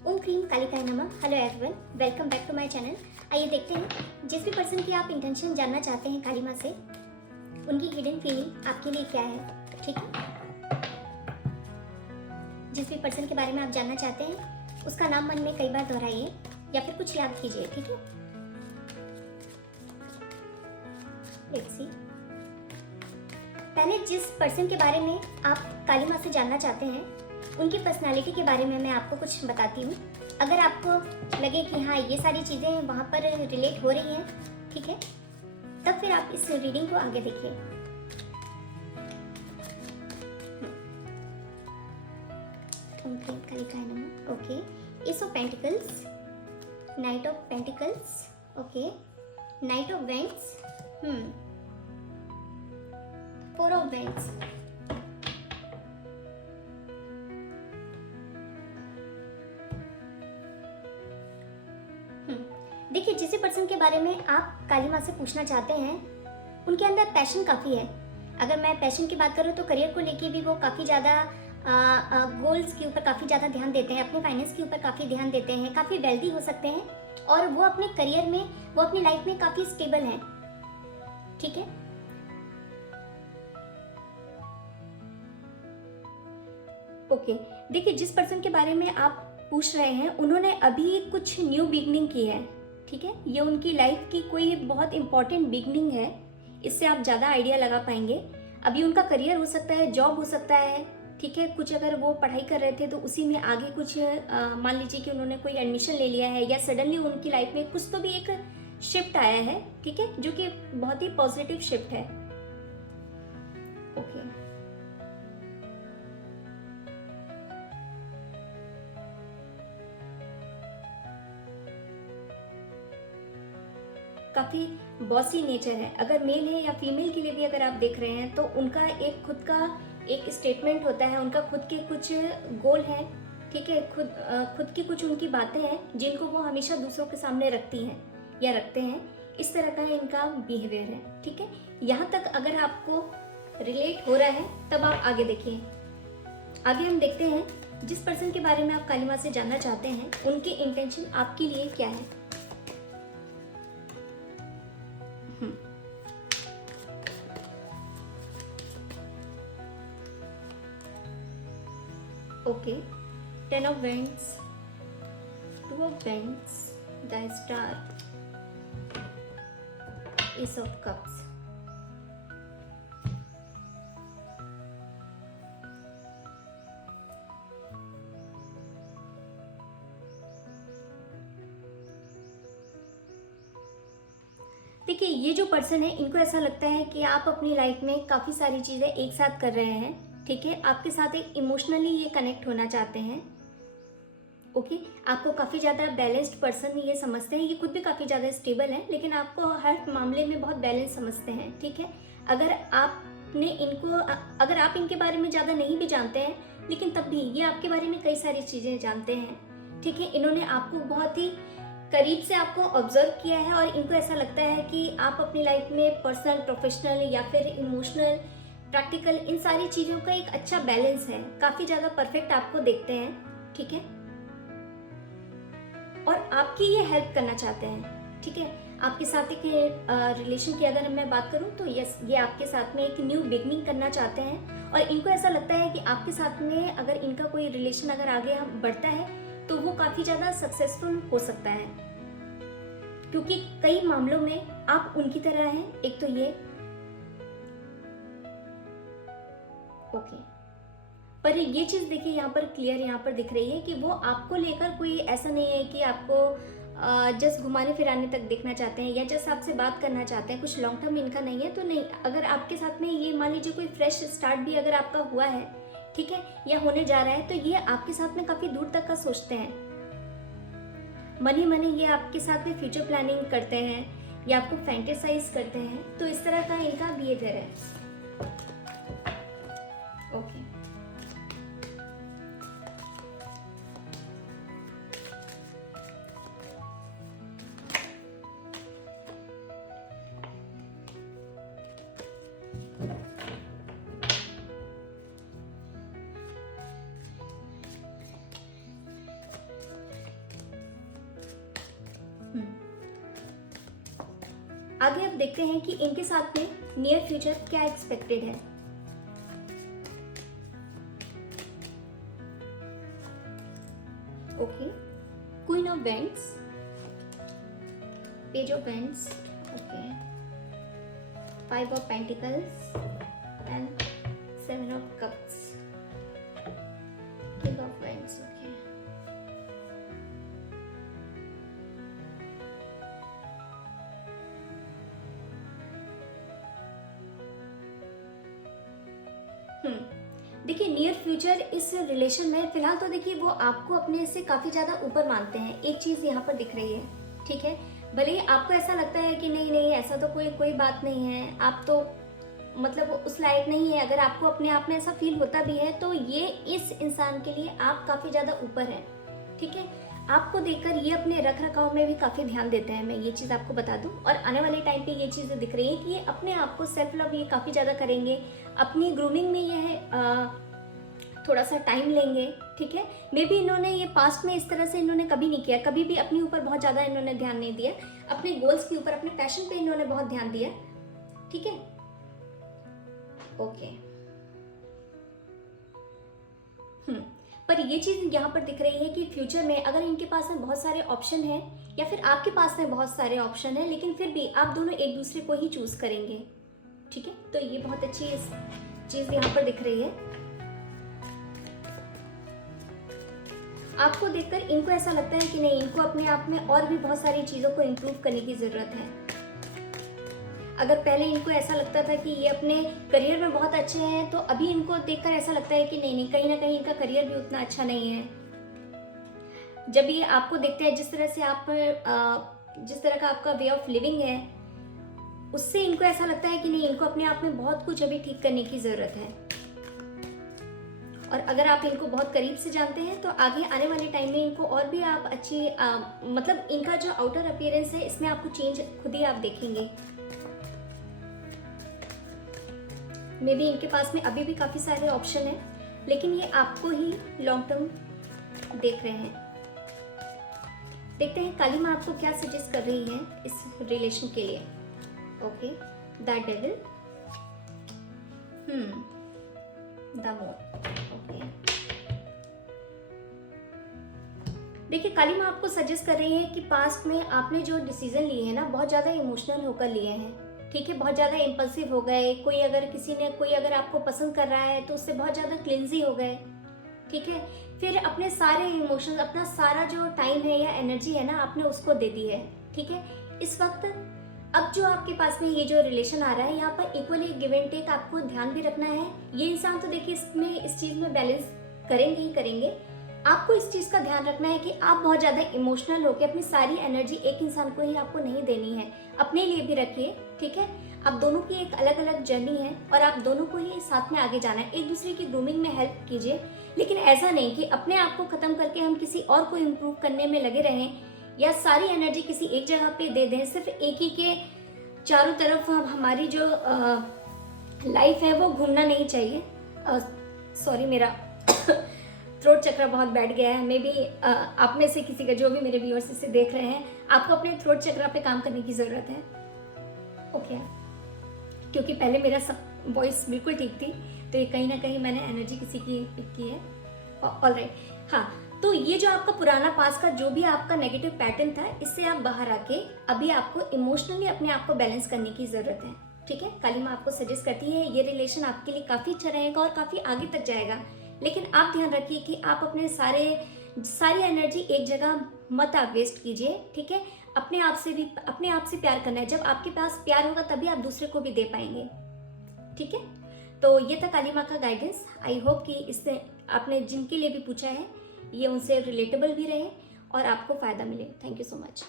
ओम क्रीम कालिकाय नमः। Hello everyone, welcome back to my channel. आइए देखते हैं जिस भी पर्सन की आप इंटेंशन जानना चाहते हैं काली माँ से, उनकी हिडन फीलिंग आपके लिए क्या है। ठीक है, जिस भी पर्सन के बारे में आप जानना चाहते हैं उसका नाम मन में कई बार दोहराइए या फिर कुछ याद कीजिए। ठीक है, लेट्स सी। पहले जिस पर्सन के बारे में आप काली माँ से जानना चाहते हैं उनकी पर्सनालिटी के बारे में मैं आपको कुछ बताती हूँ। अगर आपको लगे कि हाँ ये सारी चीज़ें वहाँ पर रिलेट हो रही हैं, ठीक है, तब फिर आप इस रीडिंग को आगे देखिए। Okay, S of pentacles, night of pentacles, okay, night of vents, four of vents, देखिए जिस पर्सन के बारे में आप काली माँ से पूछना चाहते हैं उनके अंदर पैशन काफ़ी है। अगर मैं पैशन की बात करूँ तो करियर को लेके भी वो काफ़ी ज़्यादा गोल्स के ऊपर काफ़ी ज़्यादा ध्यान देते हैं, अपने फाइनेंस के ऊपर काफ़ी ध्यान देते हैं, काफ़ी वेल्दी हो सकते हैं और वो अपने करियर में, वो अपनी लाइफ में काफ़ी स्टेबल हैं। ठीक है, ओके, देखिए जिस पर्सन के बारे में आप पूछ रहे हैं उन्होंने अभी कुछ न्यू बिगनिंग की है। ठीक है, ये उनकी लाइफ की कोई बहुत इंपॉर्टेंट बिगनिंग है, इससे आप ज़्यादा आइडिया लगा पाएंगे। अभी उनका करियर हो सकता है, जॉब हो सकता है, ठीक है, कुछ अगर वो पढ़ाई कर रहे थे तो उसी में आगे कुछ मान लीजिए कि उन्होंने कोई एडमिशन ले लिया है या सडनली उनकी लाइफ में कुछ तो भी एक शिफ्ट आया है, ठीक है, जो कि बहुत ही पॉजिटिव शिफ्ट है। ओके, काफ़ी बॉसी नेचर है। अगर मेल है या फीमेल के लिए भी अगर आप देख रहे हैं तो उनका एक खुद का एक स्टेटमेंट होता है, उनका खुद के कुछ गोल है, ठीक है, खुद की कुछ उनकी बातें हैं जिनको वो हमेशा दूसरों के सामने रखती हैं या रखते हैं। इस तरह का इनका बिहेवियर है। ठीक है, यहाँ तक अगर आपको रिलेट हो रहा है तब आप आगे देखिए। आगे हम देखते हैं जिस पर्सन के बारे में आप काली माँ से जानना चाहते हैं उनकी इंटेंशन आपके लिए क्या है। Okay, 10 of Wands, 2 of Wands, the Star, Ace of Cups. देखिए ये जो पर्सन है इनको ऐसा लगता है कि आप अपनी लाइफ में काफ़ी सारी चीज़ें एक साथ कर रहे हैं। ठीक है, आपके साथ एक इमोशनली ये कनेक्ट होना चाहते हैं। ओके, आपको काफ़ी ज़्यादा बैलेंस्ड पर्सन ये समझते हैं, ये खुद भी काफ़ी ज़्यादा स्टेबल है लेकिन आपको हर मामले में बहुत बैलेंस समझते हैं। ठीक है, अगर आप इनके बारे में ज़्यादा नहीं भी जानते हैं लेकिन तब भी ये आपके बारे में कई सारी चीज़ें जानते हैं। ठीक है, इन्होंने आपको बहुत ही करीब से आपको ऑब्जर्व किया है और इनको ऐसा लगता है कि आप अपनी लाइफ में पर्सनल, प्रोफेशनल या फिर इमोशनल, प्रैक्टिकल, इन सारी चीज़ों का एक अच्छा बैलेंस है, काफ़ी ज़्यादा परफेक्ट आपको देखते हैं। ठीक है, और आपकी ये हेल्प करना चाहते हैं। ठीक है, आपके साथ एक रिलेशन की अगर मैं बात करूं तो यस, ये आपके साथ में एक न्यू बिगनिंग करना चाहते हैं और इनको ऐसा लगता है कि आपके साथ में अगर इनका कोई रिलेशन अगर आगे बढ़ता है तो वो काफ़ी ज़्यादा सक्सेसफुल हो सकता है, क्योंकि कई मामलों में आप उनकी तरह हैं। एक तो ये ओके, पर ये चीज़ देखिए यहाँ पर क्लियर यहाँ पर दिख रही है कि वो आपको लेकर कोई ऐसा नहीं है कि आपको जस्ट घुमाने फिराने तक देखना चाहते हैं या जस्ट आपसे बात करना चाहते हैं, कुछ लॉन्ग टर्म इनका नहीं है। तो नहीं, अगर आपके साथ में ये मान लीजिए कोई फ्रेश स्टार्ट भी अगर आपका हुआ है, ठीक है, या होने जा रहा है, तो ये आपके साथ में काफ़ी दूर तक का सोचते हैं। मनी ये आपके साथ में फ्यूचर प्लानिंग करते हैं या आपको फैंटेसाइज करते हैं, तो इस तरह का इनका बिहेवियर है। ओके, आगे अब देखते हैं कि इनके साथ में नियर फ्यूचर क्या एक्सपेक्टेड है। Okay, queen of vends, page of vends, okay, five of pentacles and seven of cups, king of vends, okay. देखिए नियर फ्यूचर इस रिलेशन में फिलहाल तो देखिए वो आपको अपने से काफी ज्यादा ऊपर मानते हैं, एक चीज यहाँ पर दिख रही है, ठीक है। भले ही आपको ऐसा लगता है कि नहीं नहीं ऐसा तो कोई बात नहीं है, आप तो मतलब उस लायक नहीं है, अगर आपको अपने आप में ऐसा फील होता भी है तो ये इस इंसान के लिए आप काफी ज्यादा ऊपर हैं, ठीक है। आपको देखकर ये अपने रख रखाव में भी काफी ध्यान देते हैं, मैं ये चीज आपको बता दूं। और आने वाले टाइम पे ये चीजें दिख रही है कि ये अपने आप को सेल्फ लव ये काफी ज्यादा करेंगे, अपनी ग्रूमिंग में ये थोड़ा सा टाइम लेंगे, ठीक है। मे बी इन्होंने ये पास्ट में इस तरह से इन्होंने कभी नहीं किया, कभी भी अपने ऊपर बहुत ज्यादा इन्होंने ध्यान नहीं दिया, अपने गोल्स के ऊपर अपने पैशन पे इन्होंने बहुत ध्यान दिया, ठीक है। ओके, पर ये चीज यहाँ पर दिख रही है कि फ्यूचर में अगर इनके पास में बहुत सारे ऑप्शन हैं या फिर आपके पास में बहुत सारे ऑप्शन हैं, लेकिन फिर भी आप दोनों एक दूसरे को ही चूज करेंगे, ठीक है। तो ये बहुत अच्छी चीज यहाँ पर दिख रही है। आपको देखकर इनको ऐसा लगता है कि नहीं, इनको अपने आप में और भी बहुत सारी चीजों को इम्प्रूव करने की जरूरत है। अगर पहले इनको ऐसा लगता था कि ये अपने करियर में बहुत अच्छे हैं, तो अभी इनको देखकर ऐसा लगता है कि नहीं नहीं कहीं ना कहीं इनका करियर भी उतना अच्छा नहीं है। जब ये आपको देखते हैं जिस तरह से आप जिस तरह का आपका वे ऑफ लिविंग है, उससे इनको ऐसा लगता है कि नहीं इनको अपने आप में बहुत कुछ अभी ठीक करने की जरूरत है। और अगर आप इनको बहुत करीब से जानते हैं तो आगे आने वाले टाइम में इनको और भी आप अच्छी मतलब इनका जो आउटर अपीयरेंस है इसमें आपको चेंज खुद ही आप देखेंगे। मे बी इनके पास में अभी भी काफी सारे ऑप्शन हैं, लेकिन ये आपको ही लॉन्ग टर्म देख रहे हैं। देखते हैं काली माँ आपको क्या सजेस्ट कर रही है इस रिलेशन के लिए। Okay, the devil, the moon, okay. देखिए काली माँ आपको सजेस्ट कर रही है कि पास्ट में आपने जो डिसीजन लिए हैं ना बहुत ज्यादा इमोशनल होकर लिए हैं, ठीक है, बहुत ज़्यादा इम्पल्सिव हो गए। कोई अगर आपको पसंद कर रहा है तो उससे बहुत ज़्यादा क्लिंजी हो गए, ठीक है। फिर अपने सारे इमोशंस, अपना सारा जो टाइम है या एनर्जी है ना आपने उसको दे दी है, ठीक है। इस वक्त अब जो आपके पास में ये जो रिलेशन आ रहा है यहाँ पर इक्वली गिव एंड टेक आपको ध्यान भी रखना है। ये इंसान तो देखिए इस चीज़ में बैलेंस करेंगे ही करेंगे। आपको इस चीज़ का ध्यान रखना है कि आप बहुत ज़्यादा इमोशनल होकर अपनी सारी एनर्जी एक इंसान को ही आपको नहीं देनी है, अपने लिए भी रखिए, ठीक है। आप दोनों की एक अलग अलग जर्नी है और आप दोनों को ही साथ में आगे जाना है। एक दूसरे की ग्रूमिंग में हेल्प कीजिए, लेकिन ऐसा नहीं कि अपने आप को खत्म करके हम किसी और को इम्प्रूव करने में लगे रहें या सारी एनर्जी किसी एक जगह पे दे दें। सिर्फ एक ही के चारों तरफ हमारी जो लाइफ है वो घूमना नहीं चाहिए। सॉरी, मेरा थ्रोट चक्र बहुत बैठ गया है। मे बी आप में से किसी का, जो भी मेरे व्यूअर्स इसे देख रहे हैं, आपको अपने थ्रोट चक्र पे काम करने की ज़रूरत है, ओके। क्योंकि पहले मेरा वॉइस बिल्कुल ठीक थी, तो ये कहीं ना कहीं मैंने एनर्जी किसी की पिक की है। ऑलराइट, हाँ। तो ये जो आपका पुराना पास का जो भी आपका नेगेटिव पैटर्न था, इससे आप बाहर आके अभी आपको इमोशनली अपने आप को बैलेंस करने की ज़रूरत है, ठीक है। काली माँ आपको सजेस्ट करती है ये रिलेशन आपके लिए काफ़ी अच्छा रहेगा और काफ़ी आगे तक जाएगा, लेकिन आप ध्यान रखिए कि आप अपने सारी एनर्जी एक जगह मत आप वेस्ट कीजिए, ठीक है। अपने आप से प्यार करना है। जब आपके पास प्यार होगा तभी आप दूसरे को भी दे पाएंगे, ठीक है। तो ये था काली माँ का गाइडेंस। आई होप कि इससे आपने जिनके लिए भी पूछा है ये उनसे रिलेटेबल भी रहे और आपको फायदा मिले। Thank you so much.